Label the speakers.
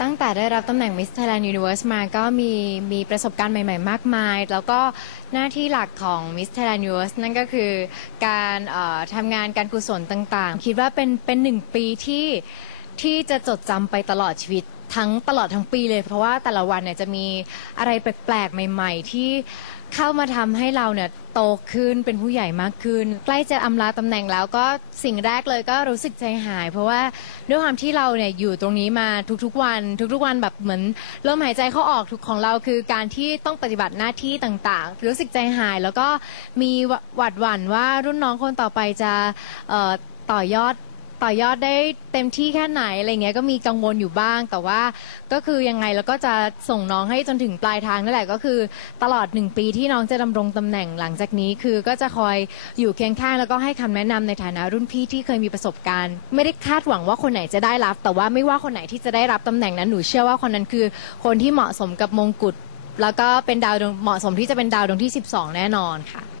Speaker 1: ตั้งแต่ได้รับตำแหน่ง Miss Thailand Universe มาก็มีมีประสบการณ์ใหม่ ๆ มากมาย แล้วก็หน้าที่หลักของ Miss Thailand Universe นั่นก็คือการเอ่อทำงานการกุศลต่างๆ คิดว่าเป็นเป็นหนึ่งปีที่ที่จะจดจำไปตลอดชีวิต ทั้งตลอดทั้งปีเลย เพราะว่าแต่ละวันเนี่ยจะมีอะไรแปลกๆ ใหม่ ๆ ที่เข้ามาทำให้เราเนี่ยโตขึ้นเป็นผู้ใหญ่มากขึ้น ใกล้จะอำลาตำแหน่งแล้วก็สิ่งแรกเลยก็รู้สึกใจหาย เพราะว่าด้วยความที่เราเนี่ยอยู่ตรงนี้มาทุกๆวัน ทุกๆวันแบบเหมือนลมหายใจเข้าออกทุกของเราคือการที่ต้องปฏิบัติหน้าที่ต่างๆ รู้สึกใจหาย แล้วก็มีหวัดหวั่นว่ารุ่นน้องคนต่อไปจะเอ่อต่อยอด ต่อยอดได้เต็มที่แค่ไหนอะไรเงี้ยก็มีกังวลอยู่บ้าง แต่ว่าก็คือยังไงแล้วก็จะส่งน้องให้จนถึงปลายทางนั่นแหละก็คือ ตลอดหนึ่งปีที่น้องจะดำรงตำแหน่งหลังจากนี้คือก็จะคอยอยู่เคียงข้างแล้วก็ให้คำแนะนำในฐานะรุ่นพี่ที่เคยมีประสบการณ์ ไม่ได้คาดหวังว่าคนไหนจะได้รับ แต่ว่าไม่ว่าคนไหนที่จะได้รับตำแหน่งนั้นหนูเชื่อว่าคนนั้นคือ คนที่เหมาะสมกับมงกุฎแล้วก็เป็นดาวดวงเหมาะสมที่จะเป็นดาวดวงที่ 12 แน่นอนค่ะ